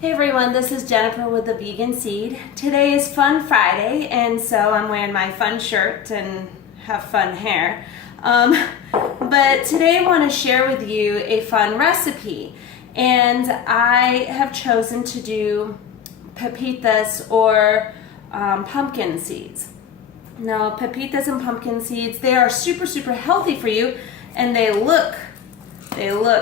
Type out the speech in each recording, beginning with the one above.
Hey everyone, this is Jennifer with the Vegan Seed. Today is Fun Friday, and so I'm wearing my fun shirt and have fun hair. But today I want to share with you a fun recipe, and I have chosen to do pepitas or pumpkin seeds. Now, pepitas and pumpkin seeds, they are super healthy for you, and they look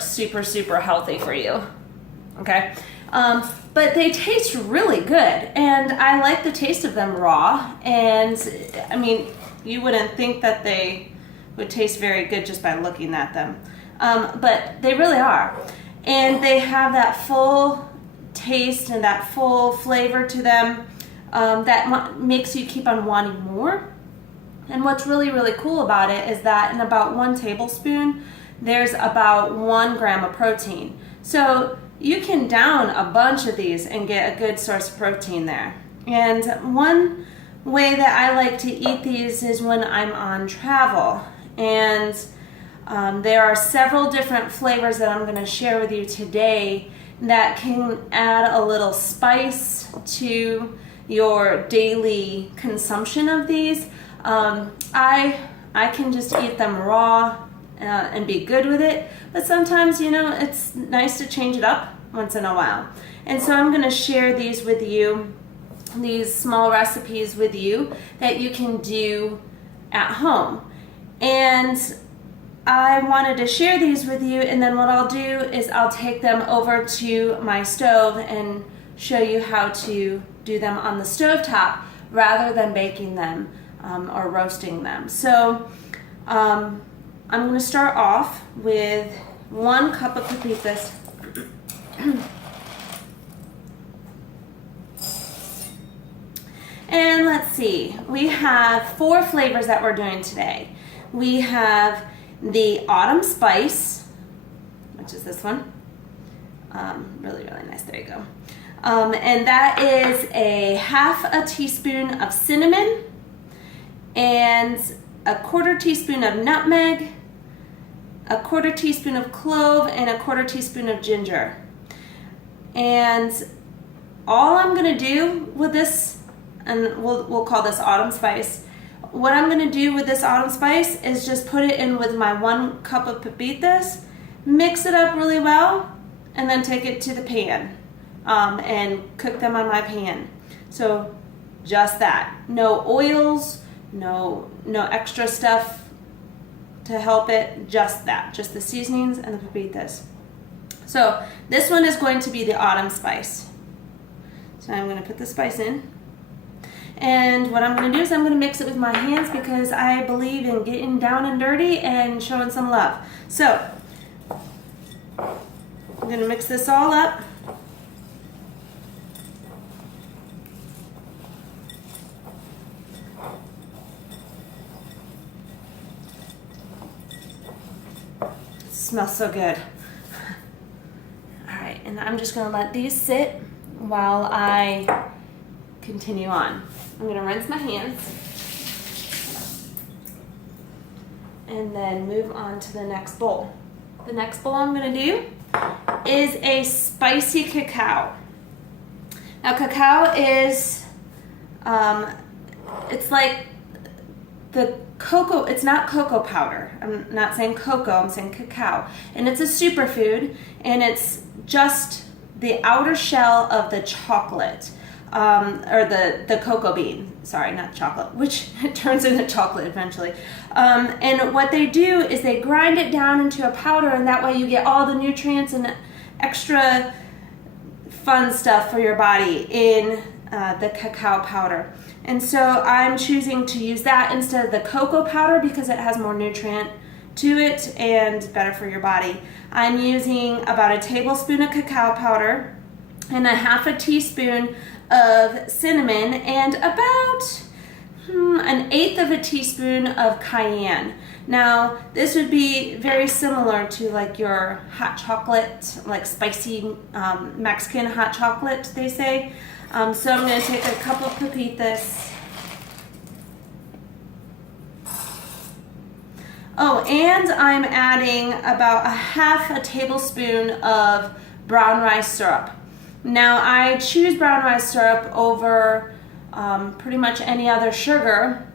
super healthy for you. Okay. But they taste really good, and I like the taste of them raw, and I mean, you wouldn't think that they would taste very good just by looking at them, but they really are, and they have that full taste and that full flavor to them that makes you keep on wanting more. And what's really cool about it is that in about 1 tablespoon, there's about 1 gram of protein. So you can down a bunch of these and get a good source of protein there. And one way that I like to eat these is when I'm on travel. And there are several different flavors that I'm going to share with you today that can add a little spice to your daily consumption of these. I can just eat them raw and be good with it, but sometimes, you know, it's nice to change it up once in a while. And so I'm going to share these with you, these small recipes with you that you can do at home. And I wanted to share these with you, and then what I'll do is I'll take them over to my stove and show you how to do them on the stove top rather than baking them or roasting them. So I'm going to start off with 1 cup of pepitas. And let's see, we have 4 flavors that we're doing today. We have the autumn spice, which is this one. Really nice, there you go. And that is a 1/2 teaspoon of cinnamon and a 1/4 teaspoon of nutmeg, a 1/4 teaspoon of clove, and a 1/4 teaspoon of ginger. And all I'm going to do with this, and we'll call this autumn spice, what I'm going to do with this autumn spice is just put it in with my 1 cup of pepitas, mix it up really well, and then take it to the pan and cook them on my pan. So just that. No oils, no extra stuff to help it, just that, just the seasonings and the pepitas. So this one is going to be the autumn spice. So I'm going to put the spice in, and what I'm going to do is I'm going to mix it with my hands because I believe in getting down and dirty and showing some love. So I'm going to mix this all up. Smells so good. All right, and I'm just gonna let these sit while I continue on. I'm gonna rinse my hands and then move on to the next bowl. The next bowl I'm gonna do is a spicy cacao. Now cacao is, it's like the cocoa, it's not cocoa powder. I'm not saying cocoa, I'm saying cacao. And it's a superfood, and it's just the outer shell of the chocolate, or the cocoa bean. Sorry, not chocolate, which turns into chocolate eventually. And what they do is they grind it down into a powder, and that way you get all the nutrients and extra fun stuff for your body in the cacao powder. And so I'm choosing to use that instead of the cocoa powder because it has more nutrient to it and better for your body. I'm using about 1 tablespoon of cacao powder and a 1/2 teaspoon of cinnamon and about 1/8 teaspoon of cayenne. Now this would be very similar to like your hot chocolate, like spicy Mexican hot chocolate, they say. So I'm going to take a couple of pepitas. Oh, and I'm adding about a 1/2 tablespoon of brown rice syrup. Now I choose brown rice syrup over pretty much any other sugar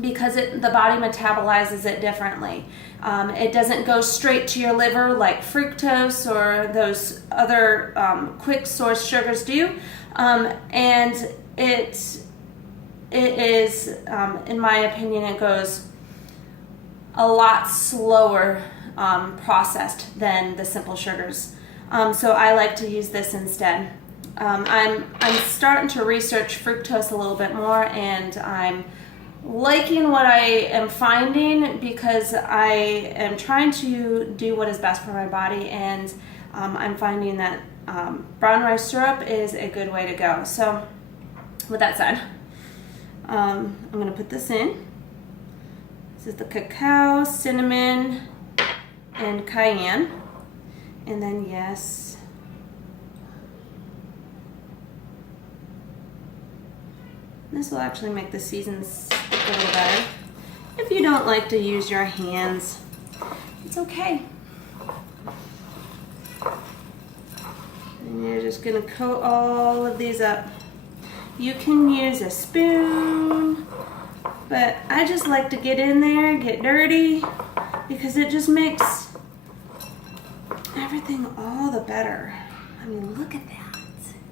because the body metabolizes it differently. It doesn't go straight to your liver like fructose or those other quick source sugars do, and it is, in my opinion, it goes a lot slower processed than the simple sugars. So I like to use this instead. I'm starting to research fructose a little bit more, and I'm liking what I am finding because I am trying to do what is best for my body, and I'm finding that brown rice syrup is a good way to go. So with that said, I'm going to put this in. This is the cacao, cinnamon, and cayenne. And then, yes, this will actually make the seasons stick a little better. If you don't like to use your hands, it's okay. And you're just gonna coat all of these up. You can use a spoon, but I just like to get in there, get dirty, because it just makes everything all the better. I mean, look at that.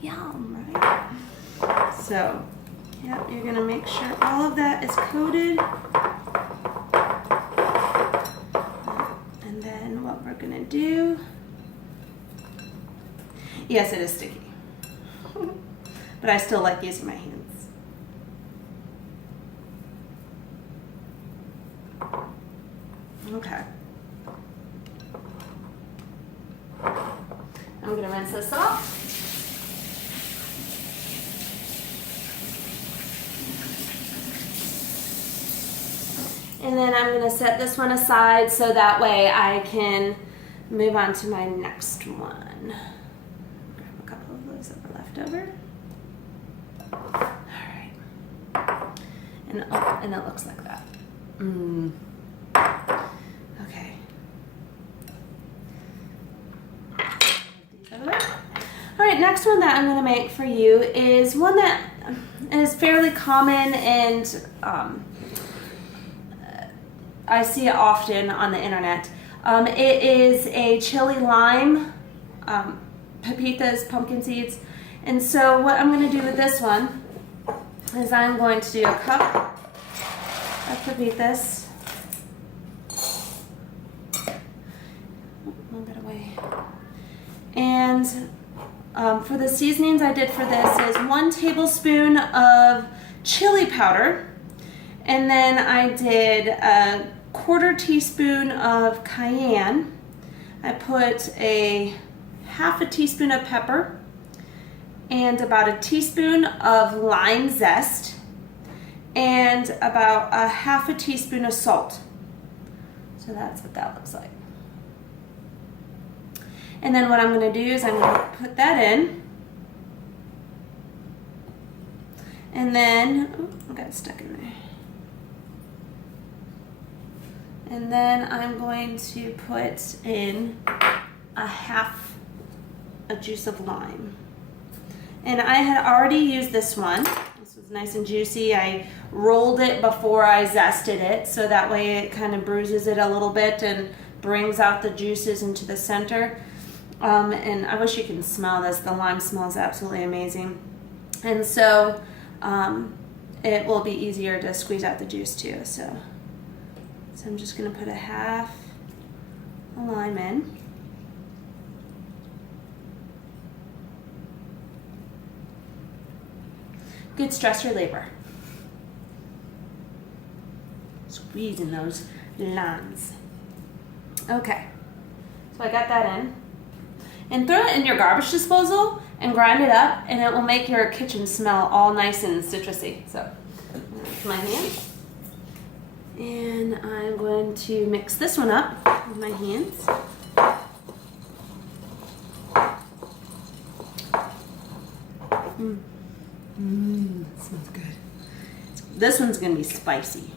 Yum, right? So, yep, you're gonna make sure all of that is coated. And then what we're gonna do, yes, it is sticky, but I still like using my hands. Okay. I'm going to rinse this off. And then I'm going to set this one aside so that way I can move on to my next one. Grab a couple of those that were left over. All right. And it looks like that. Okay. All right, next one that I'm going to make for you is one that is fairly common, and I see it often on the internet. It is a chili lime, pepitas, pumpkin seeds. And so what I'm going to do with this one is I'm going to do a cup of pepitas. Move that away. And for the seasonings I did for this is 1 tablespoon of chili powder, and then I did a 1/4 teaspoon of cayenne. I put a 1/2 teaspoon of pepper and about 1 teaspoon of lime zest and about 1/2 teaspoon of salt. So that's what that looks like. And then what I'm going to do is I'm going to put that in. And then, I got stuck in there. And then I'm going to put in 1/2 juice of lime. And I had already used this one. This was nice and juicy. I rolled it before I zested it, so that way it kind of bruises it a little bit and brings out the juices into the center. And I wish you can smell this. The lime smells absolutely amazing. And so it will be easier to squeeze out the juice too. So I'm just going to put 1/2 lime in. Good stress reliever. Squeezing those limes. Okay, so I got that in. And throw it in your garbage disposal and grind it up, and it will make your kitchen smell all nice and citrusy. So, that's my hand. And I'm going to mix this one up with my hands. That smells good. This one's going to be spicy.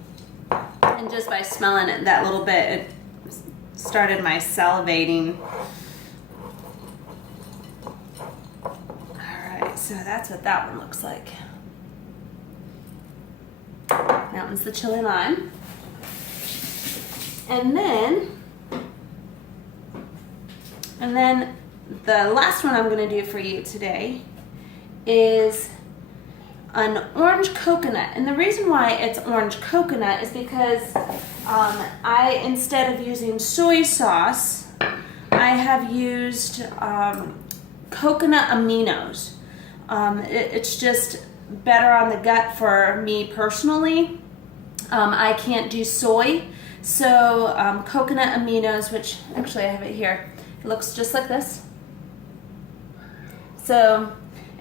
And just by smelling it that little bit, it started my salivating. So that's what that one looks like. That one's the chili lime. And then the last one I'm going to do for you today is an orange coconut. And the reason why it's orange coconut is because instead of using soy sauce, I have used coconut aminos. It's just better on the gut for me personally. I can't do soy, so coconut aminos, which actually I have it here. It looks just like this. So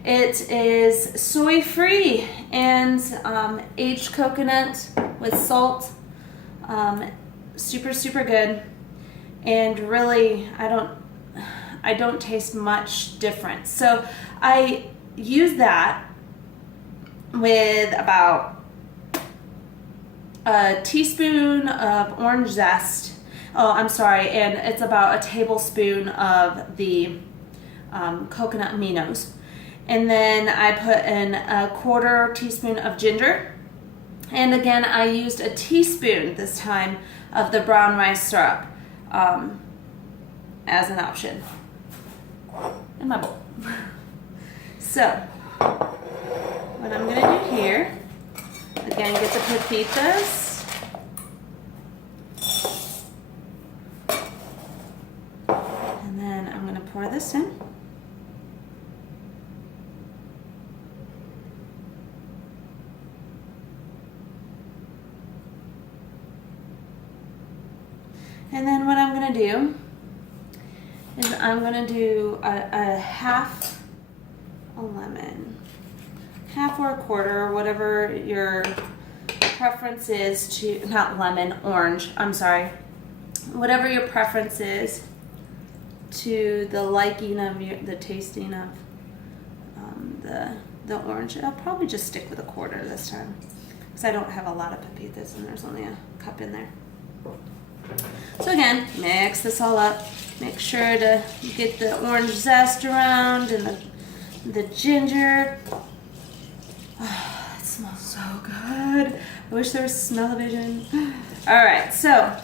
it is soy-free and aged coconut with salt. Super, super good. And really, I don't taste much difference. So I use that with about a teaspoon of orange zest. Oh, I'm sorry, and it's about a tablespoon of the coconut aminos. And then I put in a quarter teaspoon of ginger. And again, I used a teaspoon this time of the brown rice syrup as an option in my bowl. So, what I'm going to do here, again, get the Pepitas. And then I'm going to pour this in. And then what I'm going to do is I'm going to do a half a lemon, half or a quarter, whatever your preference is to, not lemon, orange, I'm sorry, whatever your preference is to the liking of the tasting of the orange. I'll probably just stick with a quarter this time because I don't have a lot of pepitas and there's only a cup in there. So again, mix this all up. Make sure to get the orange zest around and the ginger. Oh, it smells so good. I wish there was smell-o-vision. All right, so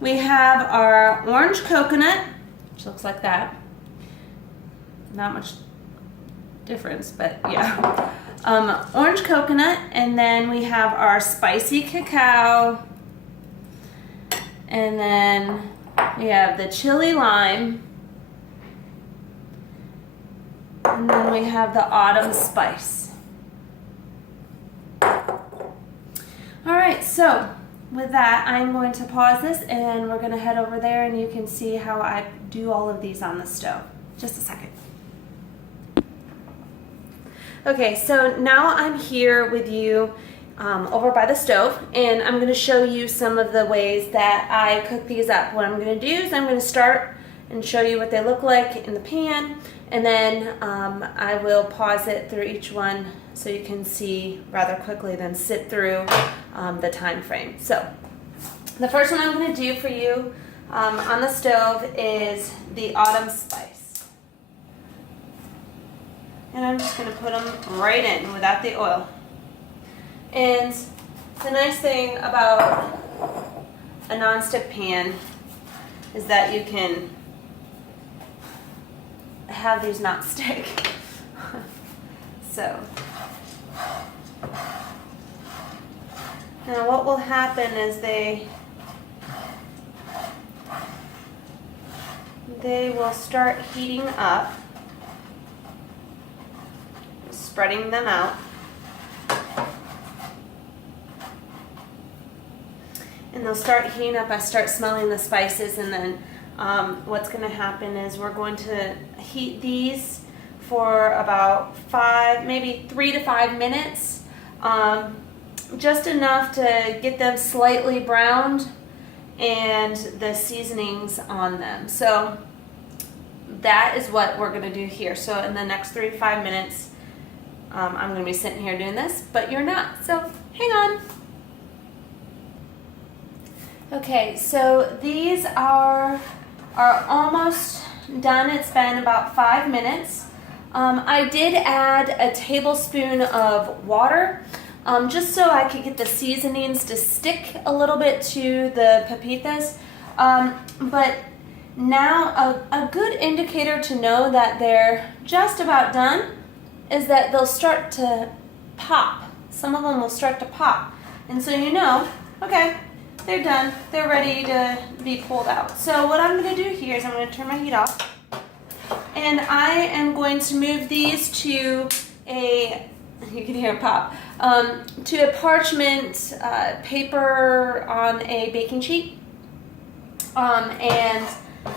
we have our orange coconut, which looks like that. Not much difference, but yeah. Orange coconut, and then we have our spicy cacao. And then we have the chili lime. And then we have the autumn spice. All right, so with that, I'm going to pause this and we're going to head over there and you can see how I do all of these on the stove. Just a second. Okay, so now I'm here with you over by the stove, and I'm going to show you some of the ways that I cook these up. What I'm going to do is I'm going to start and show you what they look like in the pan, and then I will pause it through each one so you can see rather quickly, then sit through the time frame. So the first one I'm going to do for you on the stove is the autumn spice. And I'm just going to put them right in without the oil. And the nice thing about a nonstick pan is that you can have these not stick. So now what will happen is they will start heating up, spreading them out. And they'll start heating up. I start smelling the spices, and then what's going to happen is we're going to heat these for about maybe 3 to 5 minutes, just enough to get them slightly browned and the seasonings on them. So that is what we're going to do here. So in the next 3 to 5 minutes, I'm going to be sitting here doing this, but you're not. So hang on. Okay, so these are almost done. It's been about 5 minutes. I did add a tablespoon of water just so I could get the seasonings to stick a little bit to the pepitas. But now a good indicator to know that they're just about done is that they'll start to pop. Some of them will start to pop. And so you know, okay, they're done. They're ready to be pulled out. So what I'm going to do here is I'm going to turn my heat off. And I am going to move these to a, you can hear it pop, to a parchment paper on a baking sheet. And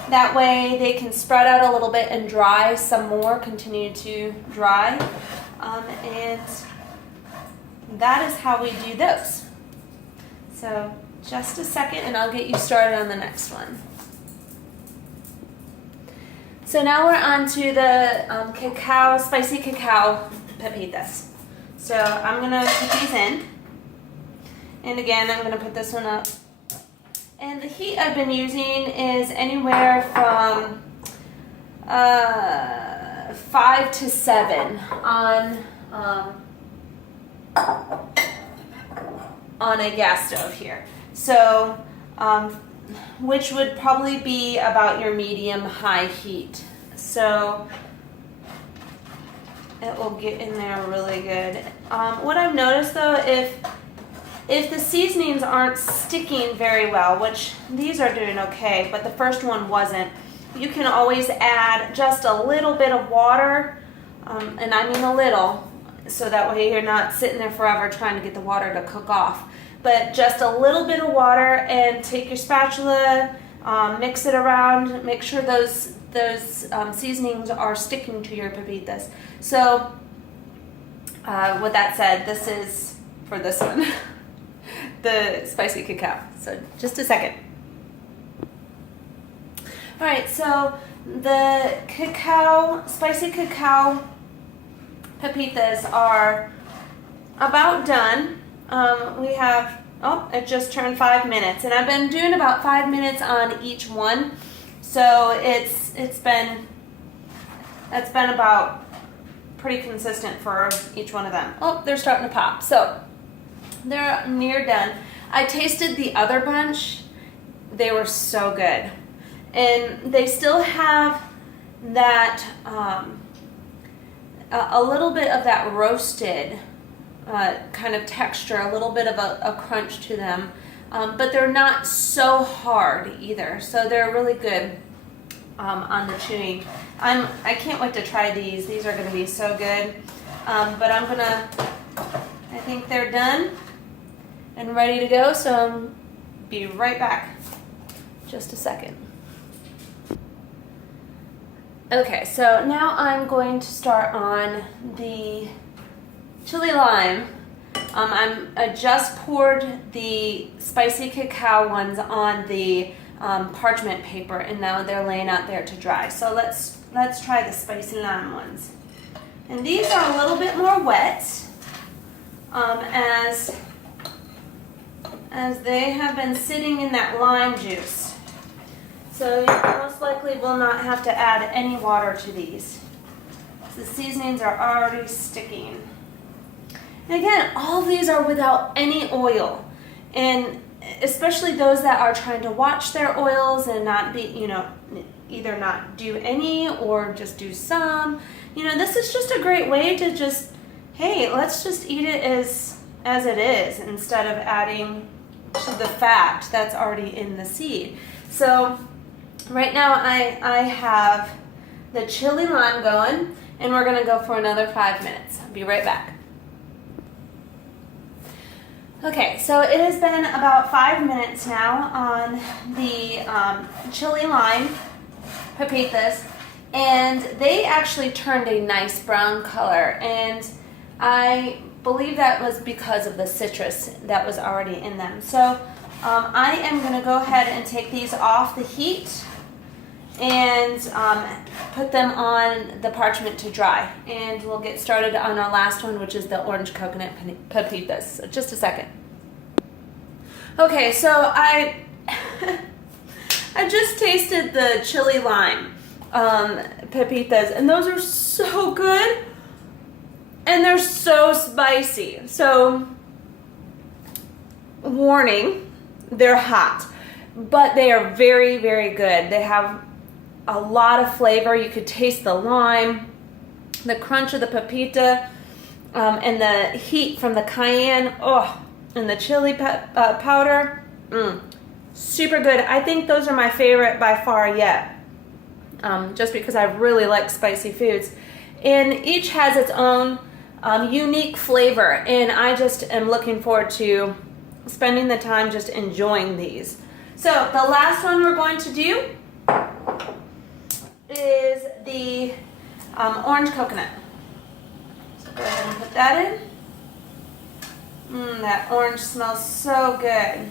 that way they can spread out a little bit and dry some more, continue to dry. And that is how we do those. So just a second and I'll get you started on the next one. So now we're on to the cacao, spicy cacao pepitas. So I'm gonna put these in. And again, I'm gonna put this one up. And the heat I've been using is anywhere from 5 to 7 on a gas stove here. So, which would probably be about your medium-high heat. So it will get in there really good. What I've noticed though, if the seasonings aren't sticking very well, which these are doing okay, but the first one wasn't, you can always add just a little bit of water, and I mean a little, so that way you're not sitting there forever trying to get the water to cook off. But just a little bit of water, and take your spatula, mix it around, make sure those seasonings are sticking to your pepitas. So with that said, this is for this one. The spicy cacao. So just a second. All right, so the spicy cacao pepitas are about done. We have, it just turned 5 minutes, and I've been doing about 5 minutes on each one. So it's been about pretty consistent for each one of them. Oh, they're starting to pop. So they're near done. I tasted the other bunch. They were so good. And they still have that, a little bit of that roasted kind of texture, a little bit of a crunch to them. But they're not so hard either. So they're really good on the chewing. I can't wait to try these. These are going to be so good. But I think they're done and ready to go, so I'll be right back. Just a second. Okay, so now I'm going to start on the chili lime. I just poured the spicy cacao ones on the parchment paper, and now they're laying out there to dry. So let's try the spicy lime ones. And these are a little bit more wet, as they have been sitting in that lime juice. So you most likely will not have to add any water to these. The seasonings are already sticking. And again, all of these are without any oil. And especially those that are trying to watch their oils and not be, either not do any or just do some. This is just a great way to just, hey, let's just eat it as it is instead of adding to the fat that's already in the seed. So right now I have the chili lime going, and we're going to go for another 5 minutes. I'll be right back. Okay, so it has been about 5 minutes now on the chili lime pepitas, and they actually turned a nice brown color, and I believe that was because of the citrus that was already in them. So I am going to go ahead and take these off the heat and put them on the parchment to dry, and we'll get started on our last one, which is the orange coconut pepitas. So just a second. Okay, so I just tasted the chili lime. Pepitas, and those are so good, and they're so spicy. So, warning, they're hot, but they are very, very good. They have a lot of flavor. You could taste the lime, the crunch of the pepita, and the heat from the cayenne, and the chili powder. Super good. I think those are my favorite by far yet. Just because I really like spicy foods. And each has its own unique flavor, and I just am looking forward to spending the time just enjoying these. So the last one we're going to do is the orange coconut. So go ahead and put that in. That orange smells so good.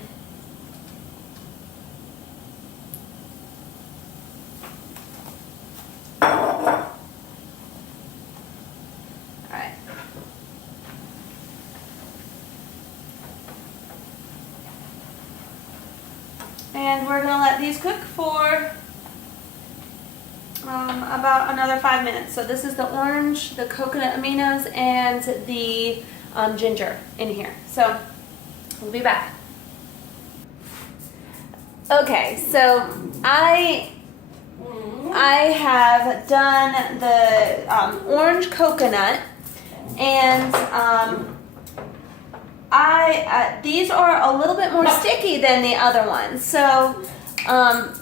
And we're going to let these cook for about another 5 minutes. So this is the orange, the coconut aminos, and the ginger in here. So we'll be back. Okay, so I have done the orange coconut, and these are a little bit more sticky than the other ones. So I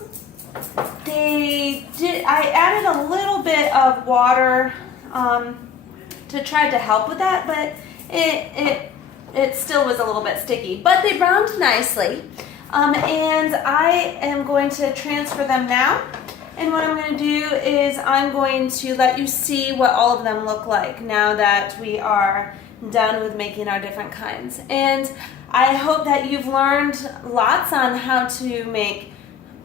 added a little bit of water to try to help with that, but it still was a little bit sticky. But they browned nicely, and I am going to transfer them now. And what I'm going to do is I'm going to let you see what all of them look like now that we are done with making our different kinds. And I hope that you've learned lots on how to make,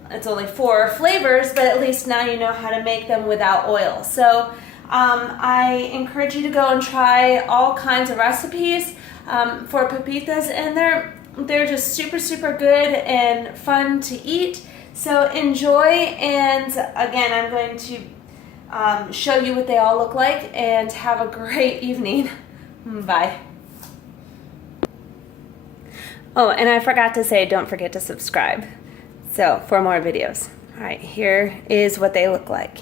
it's only 4 flavors, but at least now you know how to make them without oil. So I encourage you to go and try all kinds of recipes for pepitas, and they're just super, super good and fun to eat. So enjoy, and again, I'm going to show you what they all look like, and have a great evening. Bye. Oh, and I forgot to say, don't forget to subscribe. So, for more videos. All right, here is what they look like.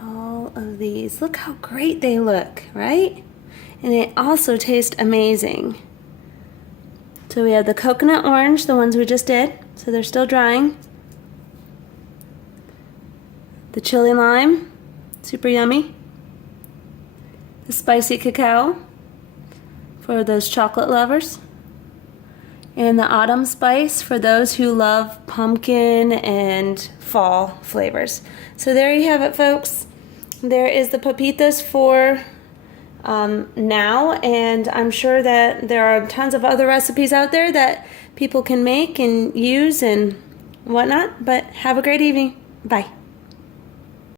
All of these. Look how great they look, right? And they also taste amazing. So we have the coconut orange, the ones we just did. So they're still drying. The chili lime, super yummy. The spicy cacao for those chocolate lovers. And the autumn spice for those who love pumpkin and fall flavors. So there you have it, folks. There is the pepitas for now, and I'm sure that there are tons of other recipes out there that people can make and use and whatnot. But have a great evening. Bye.